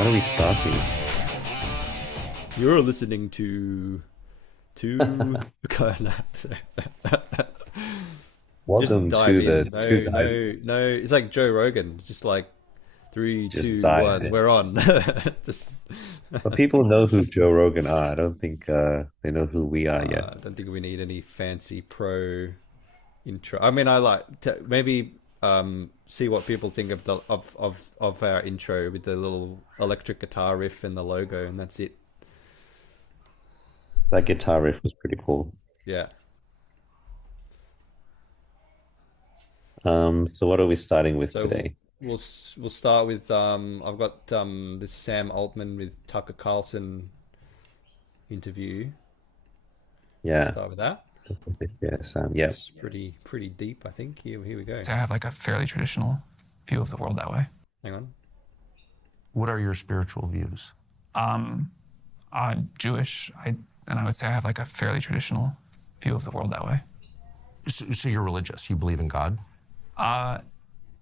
How do we start these? You're listening to just Welcome dive to the in. Two No, Guys no, no. It's like Joe Rogan. It's just like three, Just two, Dive one. In. We're on. Just But people know who Joe Rogan are. I don't think they know who we are yet. I don't think we need any fancy pro intro. I mean, I like to maybe see what people think of of our intro with the little electric guitar riff and the logo, and that's it. That guitar riff was pretty cool. Yeah. So what are we starting with So today? we'll start with I've got this Sam Altman with Tucker Carlson interview. We'll Yeah, start with that. yeah, Sam. Yeah. It's pretty deep, I think. Here we go. To have like a fairly traditional view of the world that way. Hang on. What are your spiritual views? Um, I'm Jewish, and I would say I have like a fairly traditional view of the world that way. So you're religious. You believe in God? Uh,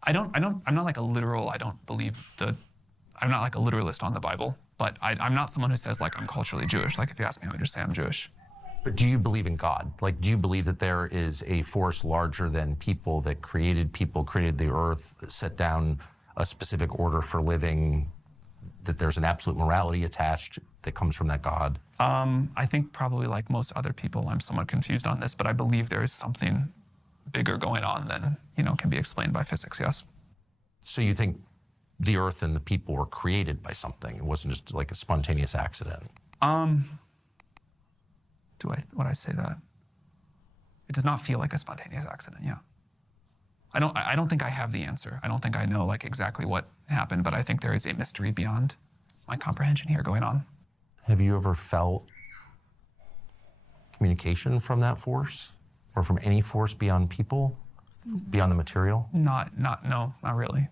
I'm not like a literal, I'm not like a literalist on the Bible, but I'm not someone who says like I'm culturally Jewish. Like if you ask me, I would just say I'm Jewish. But do you believe in God? Like, do you believe that there is a force larger than people, created the earth, that set down a specific order for living, that there's an absolute morality attached that comes from that God? I think probably like most other people, I'm somewhat confused on this, but I believe there is something bigger going on than, can be explained by physics, yes. So you think the earth and the people were created by something? It wasn't just like a spontaneous accident? Um, would I say that? It does not feel like a spontaneous accident, yeah. I don't think I have the answer. I don't think I know like exactly what happened, but I think there is a mystery beyond my comprehension here going on. Have you ever felt communication from that force, or from any force beyond people, beyond the material? No, not really.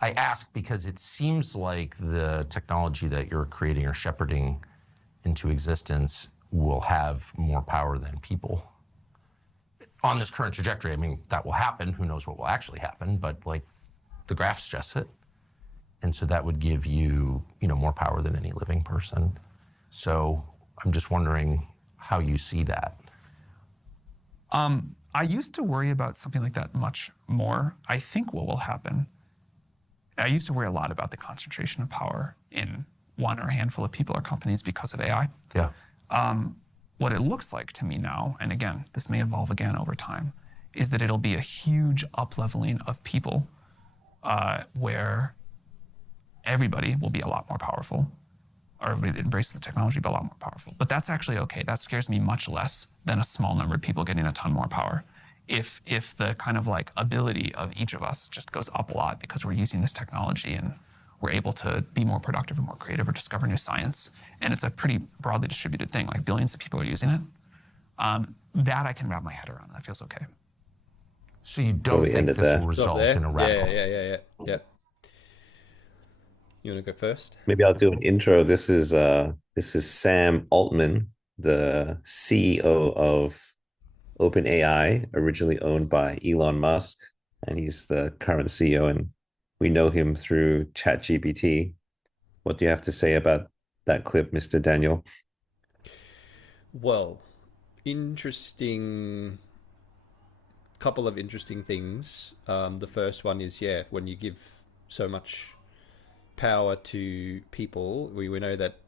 I ask because it seems like the technology that you're creating or shepherding into existence will have more power than people. On this current trajectory, I mean, that will happen. Who knows what will actually happen, but like the graph suggests it. And so that would give you, more power than any living person. So I'm just wondering how you see that. I used to worry about something like that much more. I think what will happen, I used to worry a lot about the concentration of power in one or a handful of people or companies because of AI. Yeah. What it looks like to me now, and again, this may evolve again over time, is that it'll be a huge up-leveling of people where everybody will be a lot more powerful, or everybody that embraces the technology will be a lot more powerful. But that's actually okay. That scares me much less than a small number of people getting a ton more power. If the kind of like ability of each of us just goes up a lot because we're using this technology and we're able to be more productive and more creative or discover new science, and it's a pretty broadly distributed thing, like billions of people are using it, that I can wrap my head around, and that feels okay. So you Well, don't we think ended this there. will Stop result there. in a radical? Yeah. You want to go first? Maybe I'll do an intro. This is Sam Altman, the CEO of OpenAI, originally owned by Elon Musk, and he's the current CEO, and we know him through ChatGPT. What do you have to say about that clip, Mr. Daniel? Well, interesting. Couple of interesting things. The first one is when you give so much power to people, we know that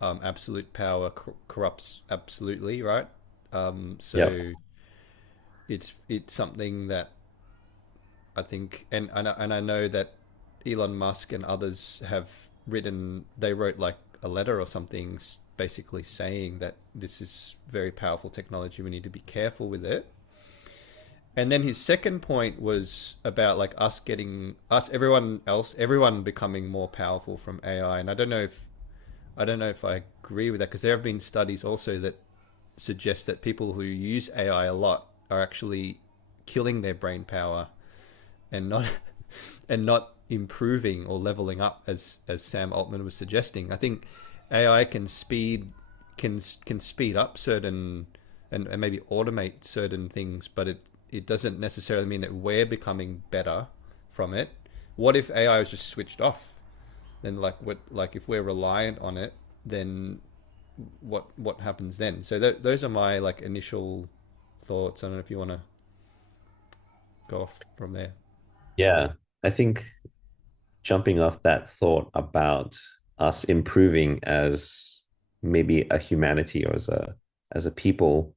absolute power corrupts absolutely, right? Yep. So it's something that I think, and I know that Elon Musk and others have written. They wrote like a letter or something, basically saying that this is very powerful technology. We need to be careful with it. And then his second point was about like everyone becoming more powerful from AI. And I don't know if I agree with that, because there have been studies also that suggest that people who use AI a lot are actually killing their brain power and not and not improving or leveling up, as Sam Altman was suggesting. I think AI can speed up certain and maybe automate certain things, but it doesn't necessarily mean that we're becoming better from it. what if AI was just switched off? Then like if we're reliant on it, then what happens then? So those are my like initial thoughts. I don't know if you want to go off from there. Yeah, I think jumping off that thought about us improving as maybe a humanity or as a people,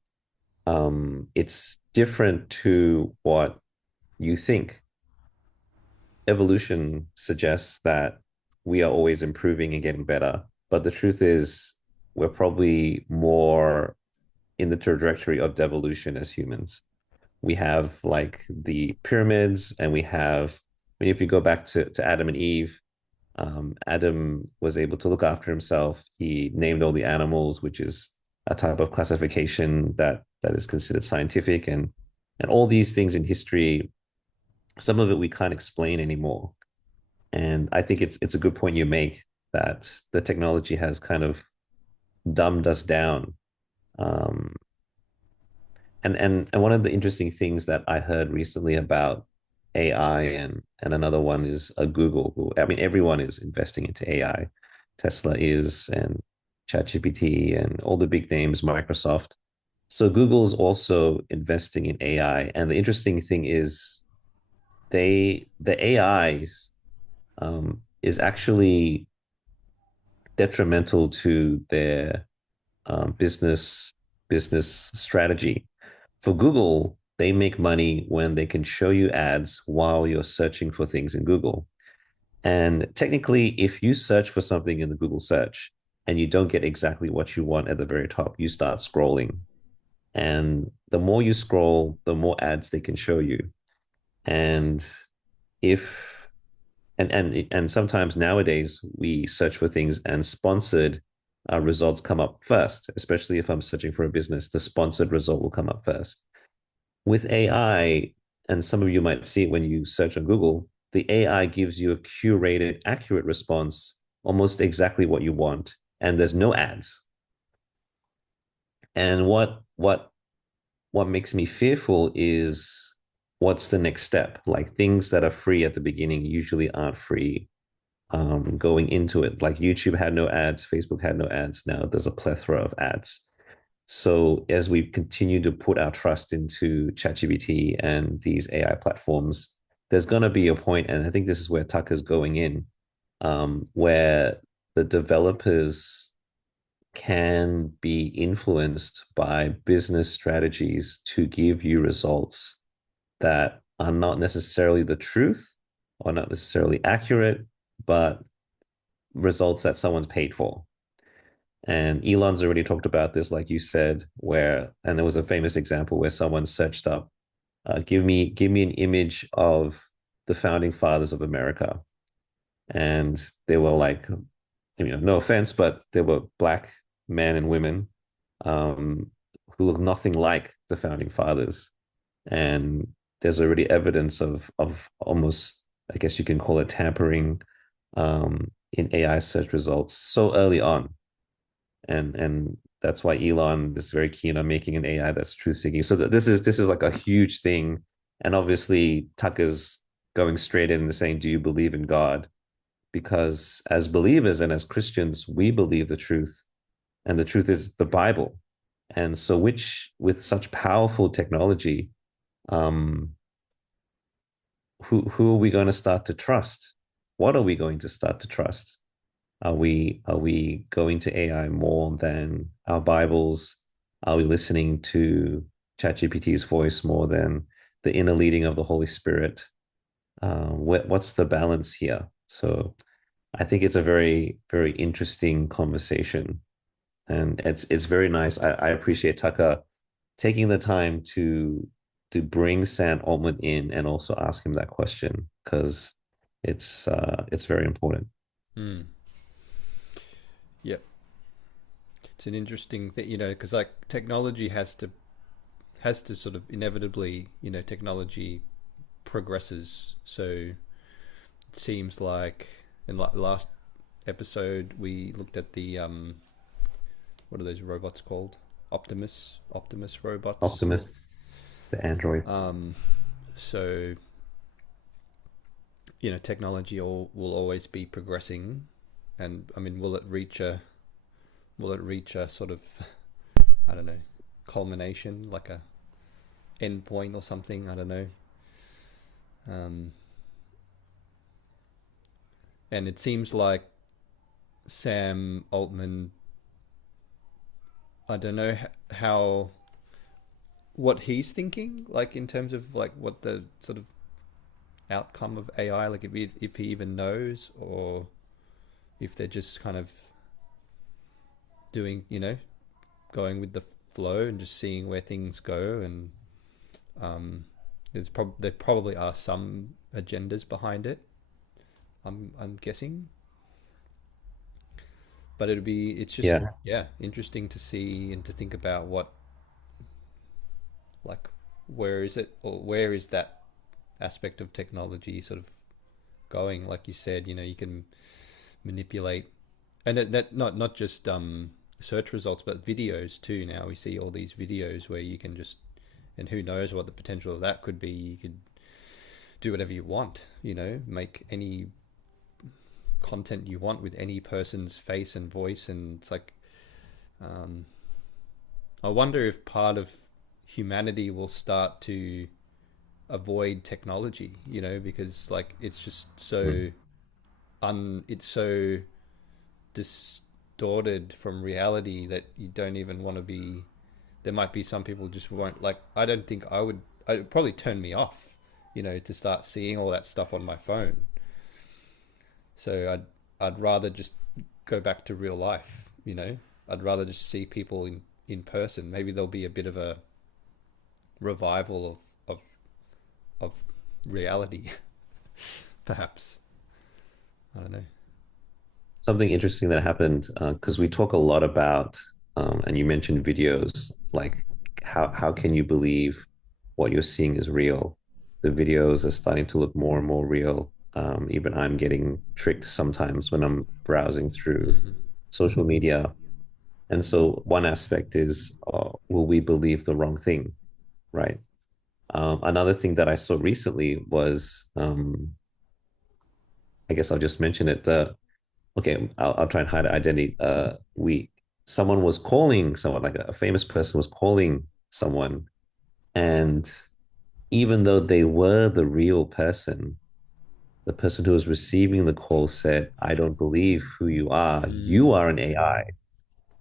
it's different to what you think. Evolution suggests that we are always improving and getting better, but the truth is we're probably more in the trajectory of devolution as humans. We have like the pyramids, and we have, I mean, if you go back to Adam and Eve, Adam was able to look after himself. He named all the animals, which is a type of classification that is considered scientific, and all these things in history. Some of it we can't explain anymore, and I think it's a good point you make that the technology has kind of dumbed us down. Um, and one of the interesting things that I heard recently about AI, and another one is a Google. I mean, everyone is investing into AI. Tesla is, and ChatGPT, and all the big names, Microsoft. So Google's also investing in AI. And the interesting thing is the AIs is actually detrimental to their business strategy. For Google, they make money when they can show you ads while you're searching for things in Google. And technically, if you search for something in the Google search and you don't get exactly what you want at the very top, you start scrolling. And the more you scroll, the more ads they can show you. And if and sometimes nowadays we search for things and sponsored results come up first, especially if I'm searching for a business, the sponsored result will come up first. With AI, and some of you might see it when you search on Google, the AI gives you a curated, accurate response, almost exactly what you want, and there's no ads. And what makes me fearful is what's the next step? Like things that are free at the beginning usually aren't free going into it. Like YouTube had no ads, Facebook had no ads. Now there's a plethora of ads. So as we continue to put our trust into ChatGPT and these AI platforms, there's going to be a point, and I think this is where Tucker's going in, where the developers can be influenced by business strategies to give you results that are not necessarily the truth or not necessarily accurate, but results that someone's paid for. And Elon's already talked about this, like you said, where, and there was a famous example where someone searched up, give me an image of the founding fathers of America. And they were like, no offense, but they were black men and women um, who look nothing like the founding fathers. And there's already evidence of almost, I guess you can call it tampering in AI search results so early on. And that's why Elon is very keen on making an AI that's truth seeking. So this is like a huge thing. And obviously Tucker's going straight in and saying, do you believe in God? Because as believers and as Christians, we believe the truth, and the truth is the Bible. And so, which with such powerful technology, um, who are we going to start to trust? What are we going to start to trust? Are we going to AI more than our Bibles? Are we listening to ChatGPT's voice more than the inner leading of the Holy Spirit? What's the balance here? So I think it's a very, very interesting conversation, and it's very nice. I appreciate Tucker taking the time to bring Sam Altman in and also ask him that question, because it's very important. Hmm. Yep. It's an interesting thing, because like technology has to sort of inevitably, technology progresses. So it seems like in last episode we looked at the what are those robots called? Optimus robots. Optimus, the android. So you know, technology will always be progressing, and I mean, will it reach a sort of, I don't know, culmination, like a end point or something? I don't know. Um, and it seems like Sam Altman, I don't know how what he's thinking, like in terms of like what the sort of outcome of AI, like if he even knows, or if they're just kind of doing, you know, going with the flow and just seeing where things go. And um, there probably are some agendas behind it. I'm guessing, but it's just Yeah. yeah, interesting to see and to think about what, like, where is it, or where is that aspect of technology sort of going? Like you said, you know, you can manipulate, and that not just search results, but videos too. Now we see all these videos where you can just, and who knows what the potential of that could be. You could do whatever you want, you know, make any content you want with any person's face and voice, and it's like, um, I wonder if part of humanity will start to avoid technology, you know, because like it's just Mm. so it's so distorted from reality that you don't even want to be. There might be some people just won't, like, I don't think I would. It'd probably turn me off, you know, to start seeing all that stuff on my phone. So I'd rather just go back to real life, you know. I'd rather just see people in person. Maybe there'll be a bit of a revival of reality, perhaps. I don't know. Something interesting that happened because we talk a lot about, and you mentioned videos, like how can you believe what you're seeing is real? The videos are starting to look more and more real. Even I'm getting tricked sometimes when I'm browsing through Mm-hmm. social media. And so one aspect is, will we believe the wrong thing, right? Another thing that I saw recently was, I guess I'll just mention it. Okay, I'll try and hide identity. Someone was calling someone, like a famous person was calling someone, and even though they were the real person, the person who was receiving the call said, "I don't believe who you are. You Mm. are an AI."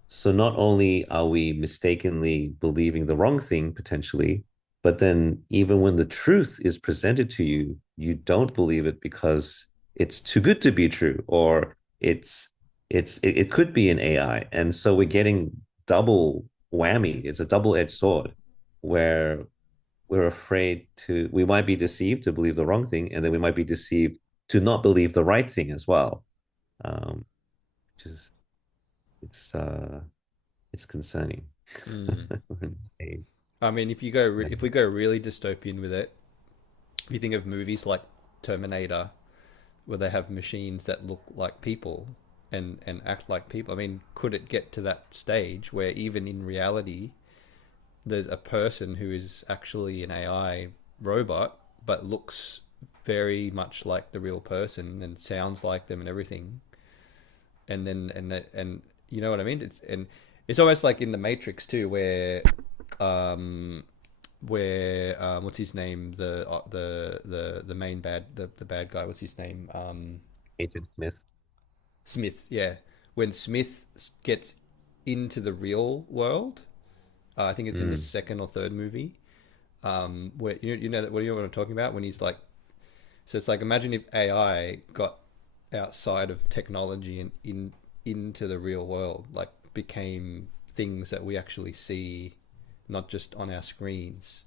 So not only are we mistakenly believing the wrong thing potentially, but then even when the truth is presented to you, you don't believe it because it's too good to be true, or it could be an AI. And so we're getting double whammy. It's a double-edged sword where we might be deceived to believe the wrong thing, and then we might be deceived to not believe the right thing as well. Um, just it's it's concerning. Mm. Insane. I mean, if we go really dystopian with it, if you think of movies like Terminator, where they have machines that look like people and act like people. I mean, could it get to that stage where even in reality, there's a person who is actually an AI robot, but looks very much like the real person and sounds like them and everything, and then and you know what I mean? It's almost like in the Matrix too, um, where what's his name, the main the bad guy, what's his name, Agent Smith. Smith, yeah. When Smith gets into the real world, I think it's in the Mm, second or third movie, where what you know what I'm talking about, when he's like, so it's like, imagine if AI got outside of technology and into the real world, like became things that we actually see, not just on our screens.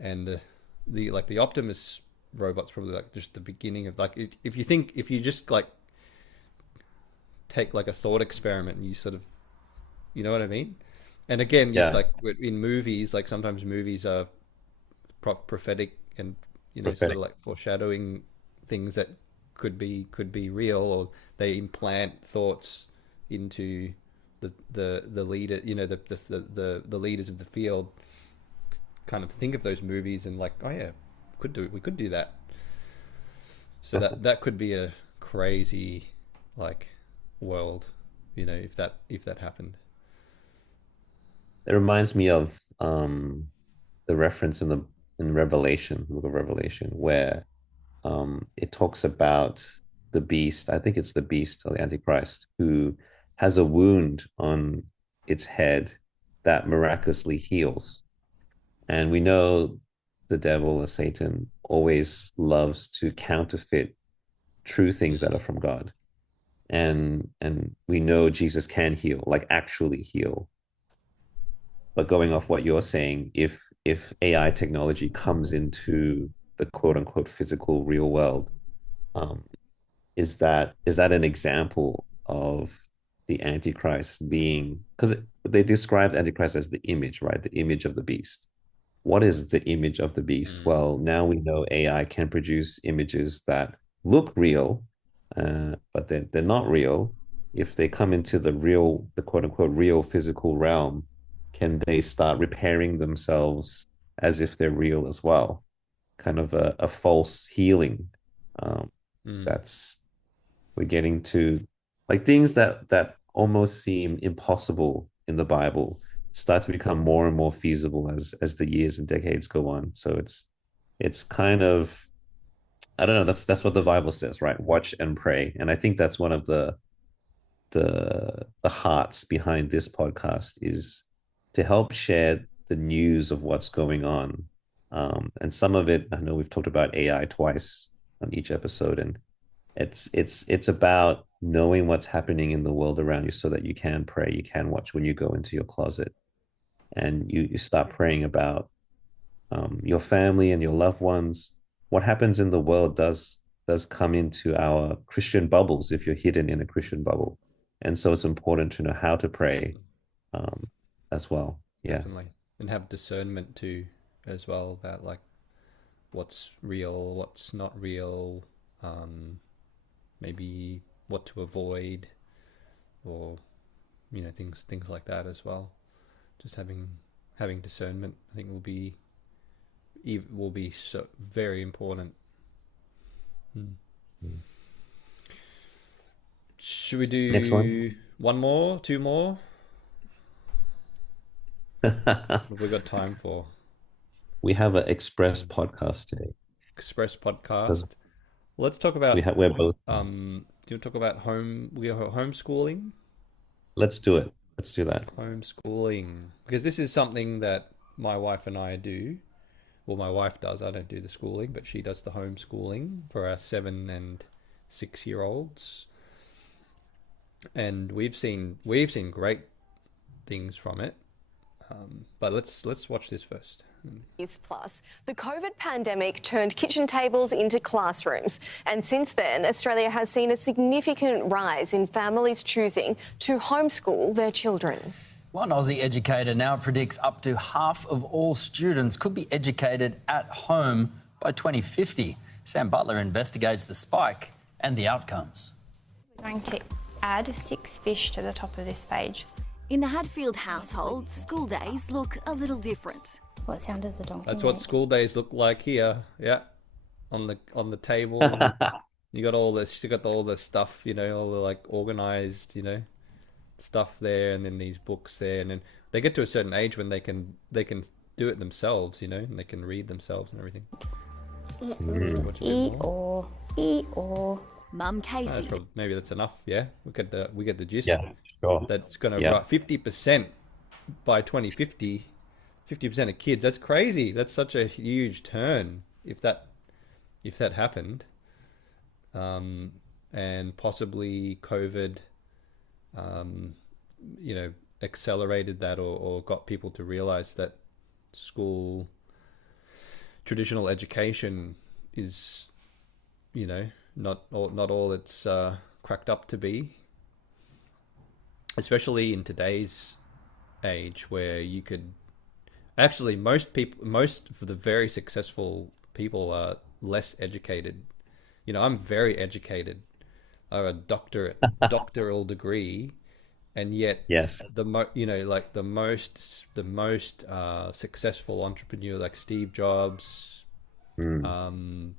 And the like the Optimus robot's probably like just the beginning of, like, if you just like take like a thought experiment and you sort of, you know what I mean? And again, just yeah, like in movies, like sometimes movies are prophetic, and you know, sort prophetic. of like foreshadowing things that could be real, or they implant thoughts into the leader, you know, the leaders of the field kind of think of those movies and like, oh yeah, we could do that. So that could be a crazy like world, if that happened. It reminds me of the reference in Revelation, the book of Revelation, where it talks about the beast. I think it's the beast or the Antichrist who has a wound on its head that miraculously heals. And we know the devil or Satan always loves to counterfeit true things that are from God. And we know Jesus can heal, like actually heal. But going off what you're saying, if AI technology comes into the quote unquote physical real world, um, is that an example of the Antichrist being, because they described Antichrist as the image, right? The image of the beast. What is the image of the beast? Mm, Well, now we know AI can produce images that look real, but they're not real. If they come into the quote unquote real physical realm, can they start repairing themselves as if they're real as well? Kind of a false healing. Um, mm, that's we're getting to, like, things that almost seem impossible in the Bible start to become more and more feasible as the years and decades go on. So it's kind of, I don't know, that's what the Bible says, right? Watch and pray. And I think that's one of the hearts behind this podcast is to help share the news of what's going on. And some of it, I know we've talked about AI twice on each episode, and it's about knowing what's happening in the world around you so that you can pray, you can watch when you go into your closet, and you start praying about your family and your loved ones. What happens in the world does come into our Christian bubbles if you're hidden in a Christian bubble, and so it's important to know how to pray definitely, um, as well. Yeah. definitely, and have discernment too, as well, about like what's real, what's not real, um, maybe what to avoid, or things like that as well. Just having discernment, I think, will be so very important. Hmm. Should we Next one. do one more, two more? What have we got time for? We have an express podcast today Express because podcast. Let's talk about. we're both. Do you want to talk about homeschooling? Let's do it. Let's do that. Homeschooling, because this is something that my wife and I do. Well, my wife does. I don't do the schooling, but she does the homeschooling for our 7 and 6 year olds, and we've seen great things from it. But let's watch this first. Plus, the COVID pandemic turned kitchen tables into classrooms. And since then, Australia has seen a significant rise in families choosing to homeschool their children. One Aussie educator now predicts up to half of all students could be educated at home by 2050. Sam Butler investigates the spike and the outcomes. We're going to add 6 fish to the top of this page. In the Hadfield household, school days look a little different. What sound does a donkey That's what make? school days look like here. Yeah, on the table. You got all this. You got all the stuff. All the like organized. Stuff there, and then these books there, and then they get to a certain age when they can do it themselves. And they can read themselves and everything. Watch a bit more. E-or. Mum Casey. Maybe that's enough. Yeah, we get the gist. Yeah, sure. That's going to Yeah. 50% by 2050. 50% of kids. That's crazy. That's such a huge turn if that happened. And possibly COVID, accelerated that, or got people to realize that traditional education is, not all it's cracked up to be. Especially in today's age, where you could actually, most for the very successful people are less educated. I'm very educated. I have a doctoral degree, and yet Yes. the most successful entrepreneur, like Steve Jobs, Mm.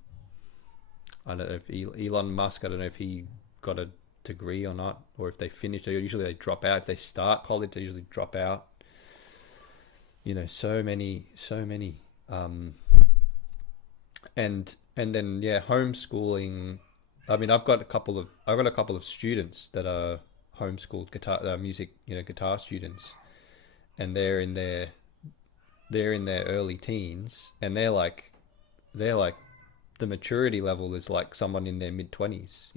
I don't know if Elon Musk, I don't know if he got a degree or not, or if they finish. Usually they drop out. If they start college, they usually drop out. So many. And then yeah, homeschooling. I mean, I've got a couple of students that are homeschooled guitar, music, guitar students, and they're in their early teens, and they're like the maturity level is like someone in their mid 20s,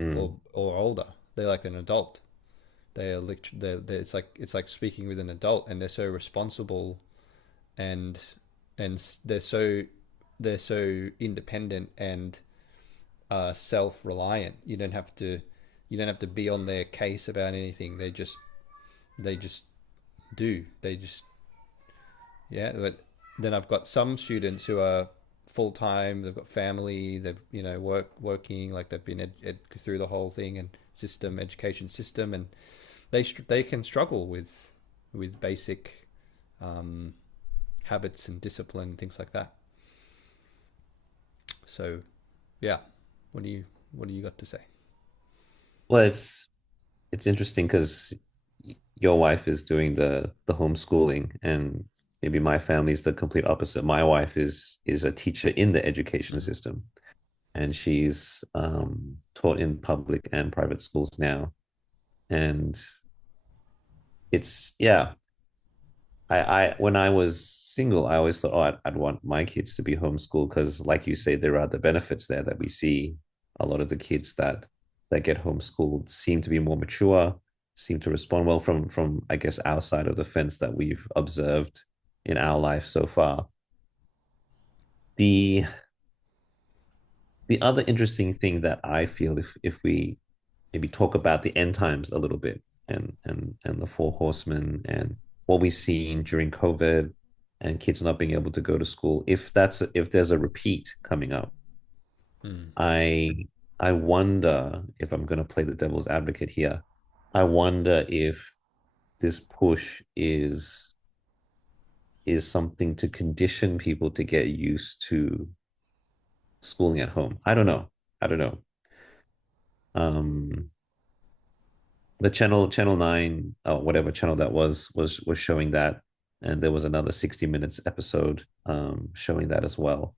Mm. or older. They're like an adult. It's like speaking with an adult, and they're so responsible, and they're so independent and self-reliant. You don't have to be on their case about anything. They just do. They just Yeah. But then I've got some students who are full time. They've got family. They've working, like they've been through the whole thing and education system, and they can struggle with basic um, habits and discipline and things like that. So, yeah, what do you got to say? Well, it's interesting because your wife is doing the homeschooling, and maybe my family is the complete opposite. My wife is a teacher in the education Mm-hmm. system, and she's taught in public and private schools now. And it's yeah, I when I was single, I always thought, oh, I'd want my kids to be homeschooled because, like you say, there are the benefits there that we see. A lot of the kids that get homeschooled seem to be more mature, seem to respond well from I guess our side of the fence that we've observed in our life so far. The the other interesting thing that I feel, if we maybe talk about the end times a little bit, and the four horsemen and what we've seen during COVID and kids not being able to go to school, if there's a repeat coming up, Mm. I I wonder, if I'm going to play the devil's advocate here, I wonder if this push is something to condition people to get used to schooling at home. I don't know. I don't know. Um, the channel 9, or whatever channel that was showing that, and there was another 60 minutes episode showing that as well.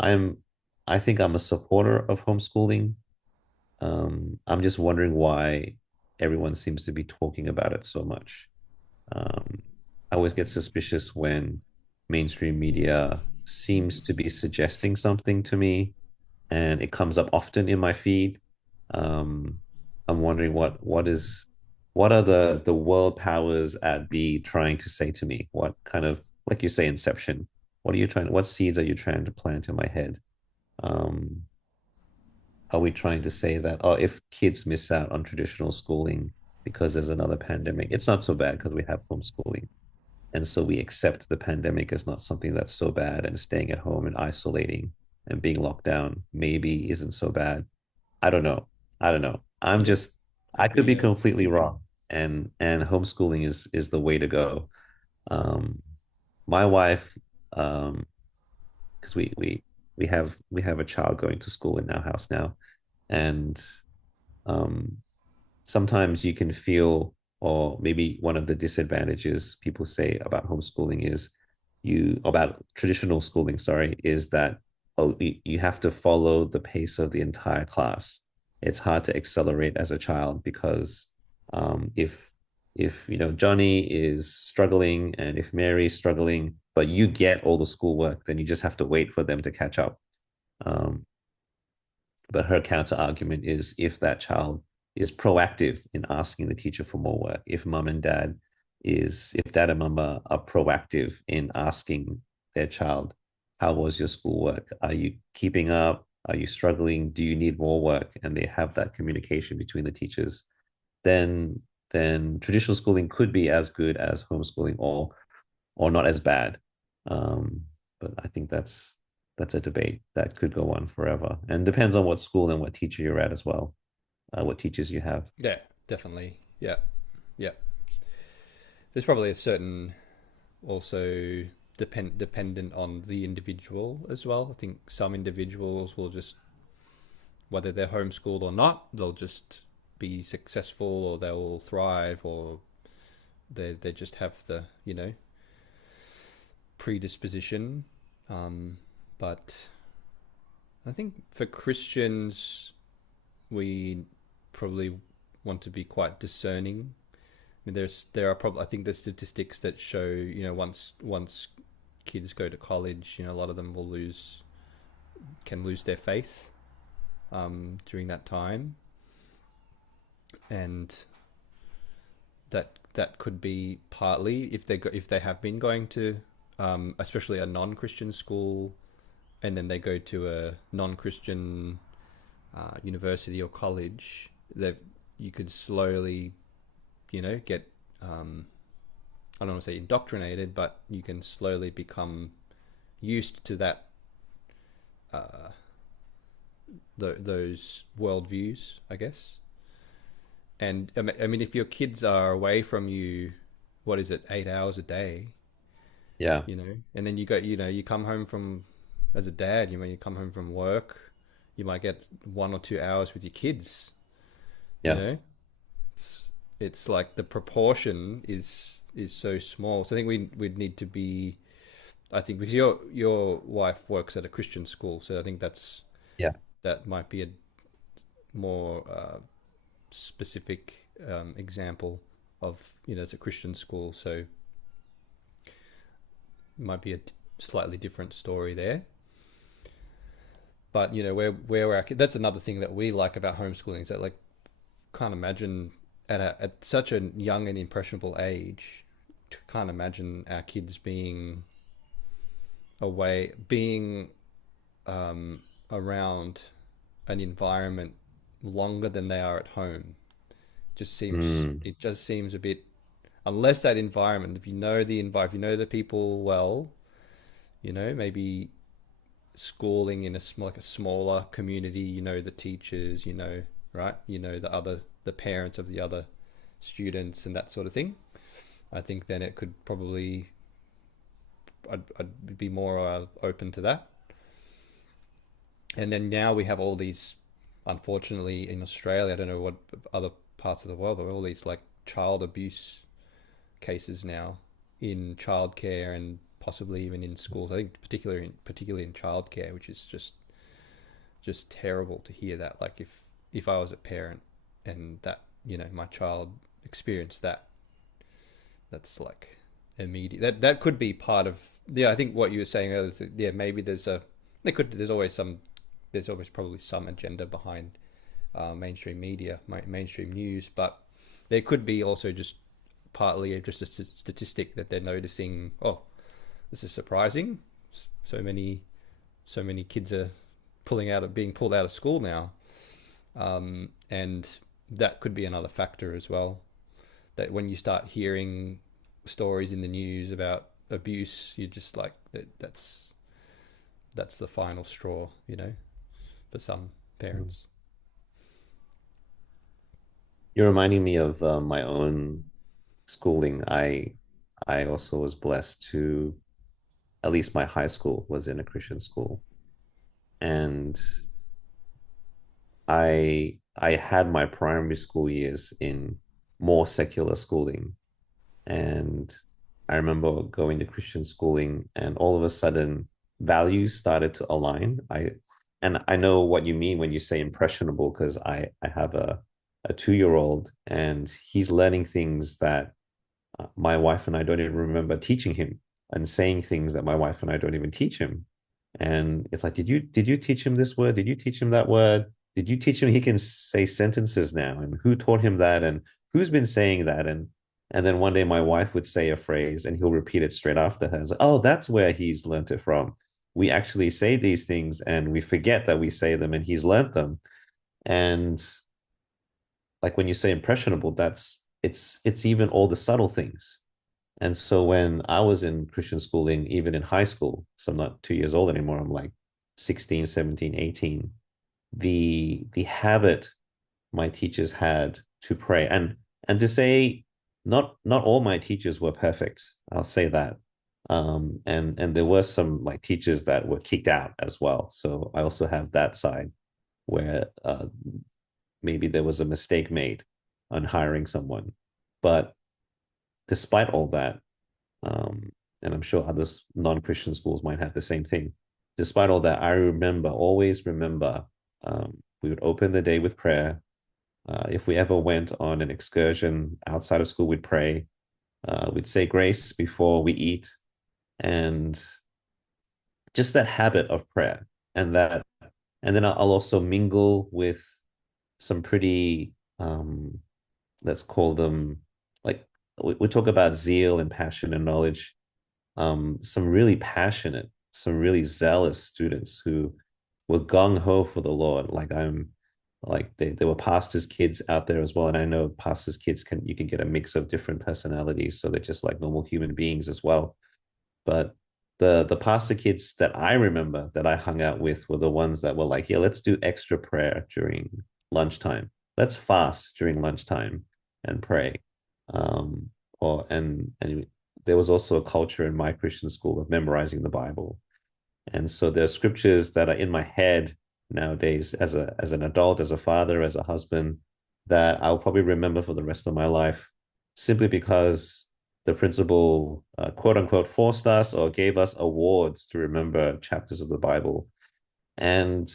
I'm I think I'm a supporter of homeschooling. I'm just wondering why everyone seems to be talking about it so much. um, I always get suspicious when mainstream media seems to be suggesting something to me, and it comes up often in my feed. Um, I'm wondering what are the world powers at be trying to say to me? What kind of, like you say, Inception? What seeds are you trying to plant in my head? Um, are we trying to say that, oh, if kids miss out on traditional schooling because there's another pandemic, it's not so bad because we have homeschooling, and so we accept the pandemic as not something that's so bad, and staying at home and isolating and being locked down maybe isn't so bad. I don't know. I don't know. Yeah, I could could be be a completely wrong. And homeschooling is the way to go. Um, my wife, because we have a child going to school in our house now, and um, sometimes you can feel, or maybe one of the disadvantages people say about homeschooling is about traditional schooling, sorry, is that, oh, you have to follow the pace of the entire class. It's hard to accelerate as a child because if Johnny is struggling, and if Mary's struggling, but you get all the schoolwork, then you just have to wait for them to catch up. um, but her counter argument is, if that child is proactive in asking the teacher for more work, if dad and mama are proactive in asking their child, how was your schoolwork? Are you keeping up? Are you struggling? Do you need more work? And they have that communication between the teachers, then traditional schooling could be as good as homeschooling, or not as bad. Um, but I think that's a debate that could go on forever, and depends on what school and what teacher you're at as well, what teachers you have. Yeah, definitely. Yeah, yeah. There's probably a certain also dependent on the individual as well. I think some individuals will just, whether they're homeschooled or not, they'll just be successful, or they'll thrive, or they just have the, predisposition. But I think for Christians, we probably want to be quite discerning. I mean, there are probably, I think there's statistics that show, once kids go to college, a lot of them can lose their faith during that time, and that could be partly if they have been going to especially a non-Christian school, and then they go to a non-Christian university or college, that you could slowly, get I don't want to say indoctrinated, but you can slowly become used to that those worldviews, I guess. And I mean, if your kids are away from you, what is it, 8 hours a day? Yeah. And then you come home from, as a dad, when you come home from work, you might get 1 or 2 hours with your kids. Yeah. It's like the proportion is so small. So I think we'd need to be, I think, because your wife works at a Christian school, so I think Yeah. that might be a more specific example of, it's a Christian school, so it might be a slightly different story there. But where we're at, that's another thing that we like about homeschooling, is that, like, can't imagine at such a young and impressionable age, can't imagine our kids being away, being around an environment longer than they are at home. It just seems a bit, unless that environment, if you know the people well, maybe schooling in like a smaller community, the teachers, right, the parents of the other students and that sort of thing. I think then it could probably, I'd be more open to that. And then now we have all these, unfortunately, in Australia, I don't know what other parts of the world, but all these, like, child abuse cases now in childcare and possibly even in schools. I think particularly in childcare, which is just terrible to hear that. Like, if I was a parent and that, my child experienced that, that's like immediate. That could be part of, I think what you were saying earlier is that, maybe there's always probably some agenda behind mainstream media, mainstream news, but there could be also just partly just a statistic that they're noticing. Oh, this is surprising. So many kids are being pulled out of school now, and that could be another factor as well. That when you start hearing stories in the news about abuse, you're just like, that's the final straw, for some parents. You're reminding me of my own schooling. I also was blessed to, at least my high school was in a Christian school, and I had my primary school years in more secular schooling, and I remember going to Christian schooling, and all of a sudden values started to align. I know what you mean when you say impressionable, because I have a 2-year old, and he's learning things that my wife and I don't even remember teaching him, and saying things that my wife and I don't even teach him. And it's like, did you teach him this word? Did you teach him that word? Did you teach him he can say sentences now? And who taught him that? And who's been saying that? And then one day my wife would say a phrase and he'll repeat it straight after her. It's like, oh, that's where he's learned it from. We actually say these things and we forget that we say them, and he's learned them. And like when you say impressionable, it's even all the subtle things. And so when I was in Christian schooling, even in high school, so I'm not 2 years old anymore, I'm like 16, 17, 18, the habit my teachers had to pray, and to say, not all my teachers were perfect. I'll say that. And there were some like teachers that were kicked out as well. So I also have that side where maybe there was a mistake made on hiring someone. But despite all that, um, and I'm sure other non-Christian schools might have the same thing. Despite all that, I remember, always remember, we would open the day with prayer. If we ever went on an excursion outside of school, we'd pray. We'd say grace before we eat, and just that habit of prayer, and that, and then I'll also mingle with some pretty, let's call them, like, we talk about zeal and passion and knowledge, some really passionate, some really zealous students who were gung ho for the Lord. Like I'm like they were pastors' kids out there as well. And I know pastors' kids can, you can get a mix of different personalities. So they're just like normal human beings as well. But the pastor kids that I remember that I hung out with were the ones that were like, yeah, let's do extra prayer during lunchtime. Let's fast during lunchtime and pray. Um, and there was also a culture in my Christian school of memorizing the Bible. And so there are scriptures that are in my head nowadays as an adult, as a father, as a husband, that I'll probably remember for the rest of my life, simply because the principal, quote unquote, forced us or gave us awards to remember chapters of the Bible. And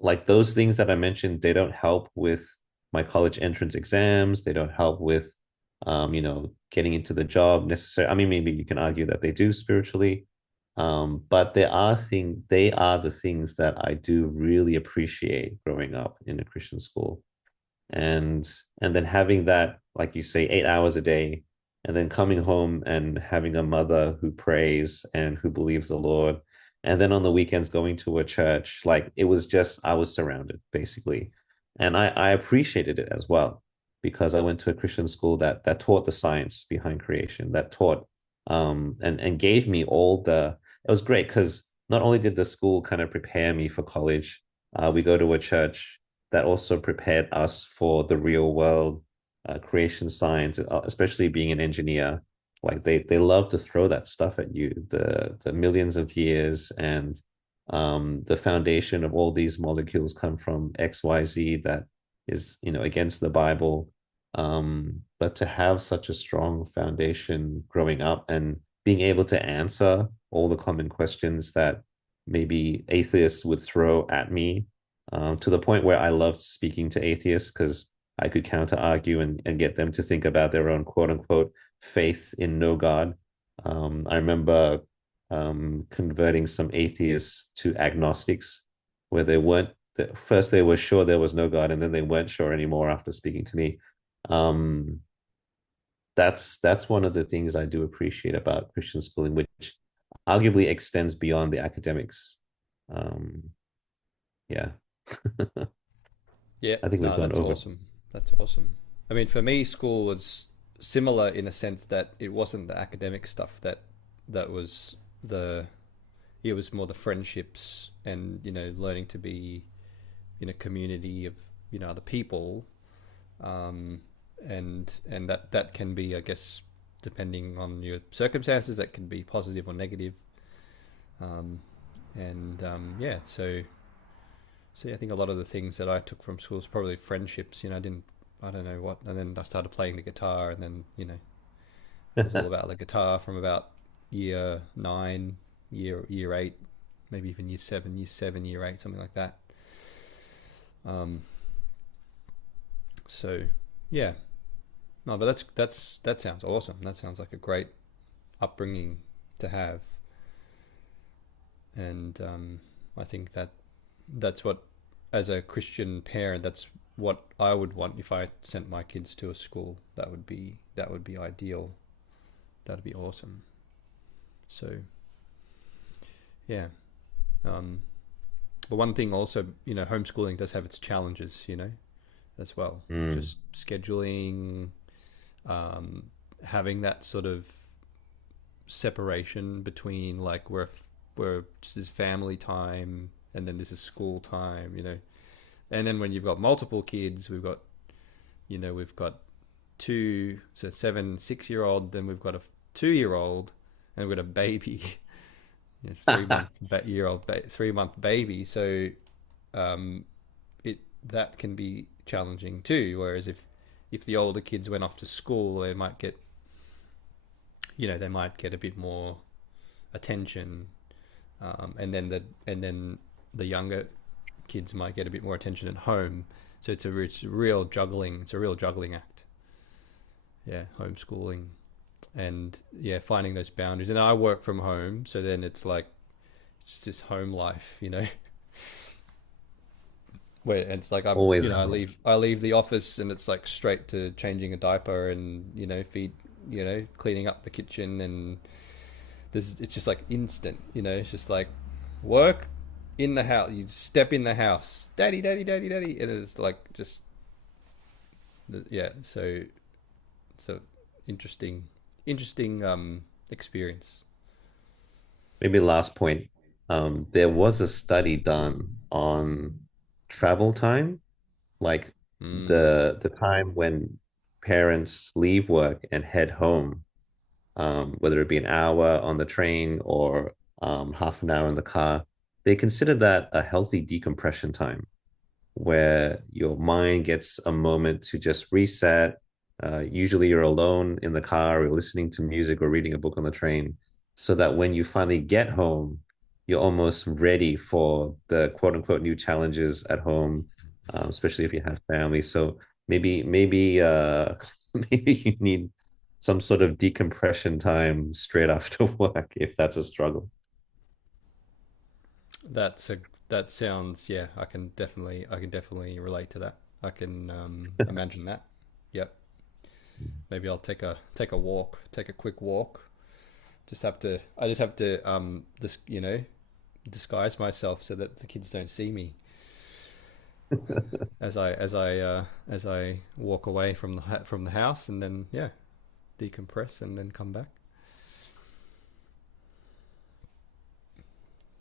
like those things that I mentioned, they don't help with my college entrance exams. They don't help with, getting into the job necessarily. I mean, maybe you can argue that they do spiritually, but they are the things that I do really appreciate growing up in a Christian school, and and then having that, like you say, 8 hours a day, and then coming home and having a mother who prays and who believes the Lord, and then on the weekends going to a church. Like it was just, I was surrounded basically, and I appreciated it as well, because I went to a Christian school that taught the science behind creation, that taught, and gave me all the, it was great because not only did the school kind of prepare me for college, we go to a church that also prepared us for the real world, creation science, especially being an engineer. Like they love to throw that stuff at you, the millions of years, and the foundation of all these molecules come from XYZ that is, against the Bible. But to have such a strong foundation growing up and being able to answer all the common questions that maybe atheists would throw at me, to the point where I loved speaking to atheists because I could counter argue and get them to think about their own quote unquote faith in no God. I remember converting some atheists to agnostics, where they weren't, first they were sure there was no God, and then they weren't sure anymore after speaking to me. Um, that's one of the things I do appreciate about Christian schooling, which arguably extends beyond the academics. Um, yeah. Yeah, I think we've no, gone that's over. awesome. That's awesome. I mean, for me, school was similar in a sense that it wasn't the academic stuff that was the, it was more the friendships and learning to be in a community of other people, um, and that can be, I guess, depending on your circumstances, that can be positive or negative. Um, yeah, so yeah, I think a lot of the things that I took from school is probably friendships. I don't know what, and then I started playing the guitar, and then it was all about the guitar from about year 9, year 8, maybe even year 7, year 8, something like that. Um, so yeah, no, but that sounds awesome. That sounds like a great upbringing to have, and I think that's what, as a Christian parent, that's what I would want if I sent my kids to a school. That would be ideal. That'd be awesome. So yeah, but one thing also, homeschooling does have its challenges, as well. Mm, Just scheduling, um, having that sort of separation between like where this is family time and then this is school time, and then when you've got multiple kids, we've got two, so 7, 6-year old, then we've got a 2-year old, and we've got a baby, you know, 3 month year old 3 month baby. So um, it that can be challenging too. Whereas if the older kids went off to school, they might get, you know, they might get a bit more attention, and then the younger kids might get a bit more attention at home. So it's a real juggling. It's a real juggling act. Yeah, homeschooling, and yeah, finding those boundaries. And I work from home, so then it's like it's just this home life, you know, where it's like I'm, Always you know, at home. I leave the office and it's like straight to changing a diaper and, you know, cleaning up the kitchen, and it's just like instant, you know, it's just like work in the house. You step in the house, daddy, daddy, daddy, daddy, and it's like just yeah. So interesting, interesting experience. Maybe last point. There was a study done on travel time, like Mm, the time when parents leave work and head home, whether it be an hour on the train or half an hour in the car. They consider that a healthy decompression time, where your mind gets a moment to just reset. Usually, you're alone in the car, or listening to music, or reading a book on the train, so that when you finally get home, you're almost ready for the quote unquote new challenges at home, especially if you have family. So maybe maybe you need some sort of decompression time straight after work if that's a struggle. that's a that sounds, yeah. I can definitely relate to that. I can imagine that. Yep. Maybe I'll take a walk, take a quick walk. I just have to just, you know, disguise myself so that the kids don't see me as I walk away from the house, and then yeah, decompress and then come back.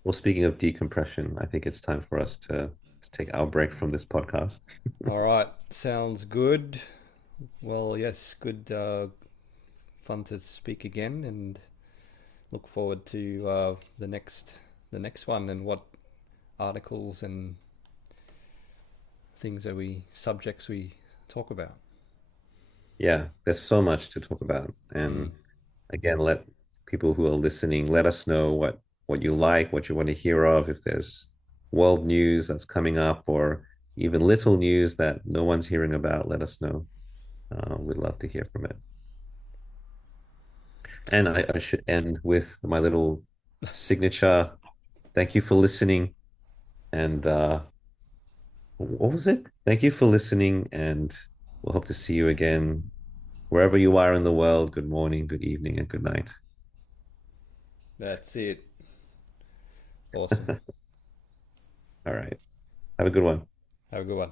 Well, speaking of decompression, I think it's time for us to take our break from this podcast. All right, sounds good. Well, yes, good, fun to speak again, and look forward to the next one, and what articles and things that we subjects we talk about. Yeah, there's so much to talk about. Mm. And again, let people who are listening let us know what you like, what you want to hear of, if there's world news that's coming up or even little news that no one's hearing about, let us know. We'd love to hear from it. And I should end with my little signature. Thank you for listening. And what was it? Thank you for listening, and we'll hope to see you again wherever you are in the world. Good morning, good evening, and good night. That's it. Awesome. All right. Have a good one. Have a good one.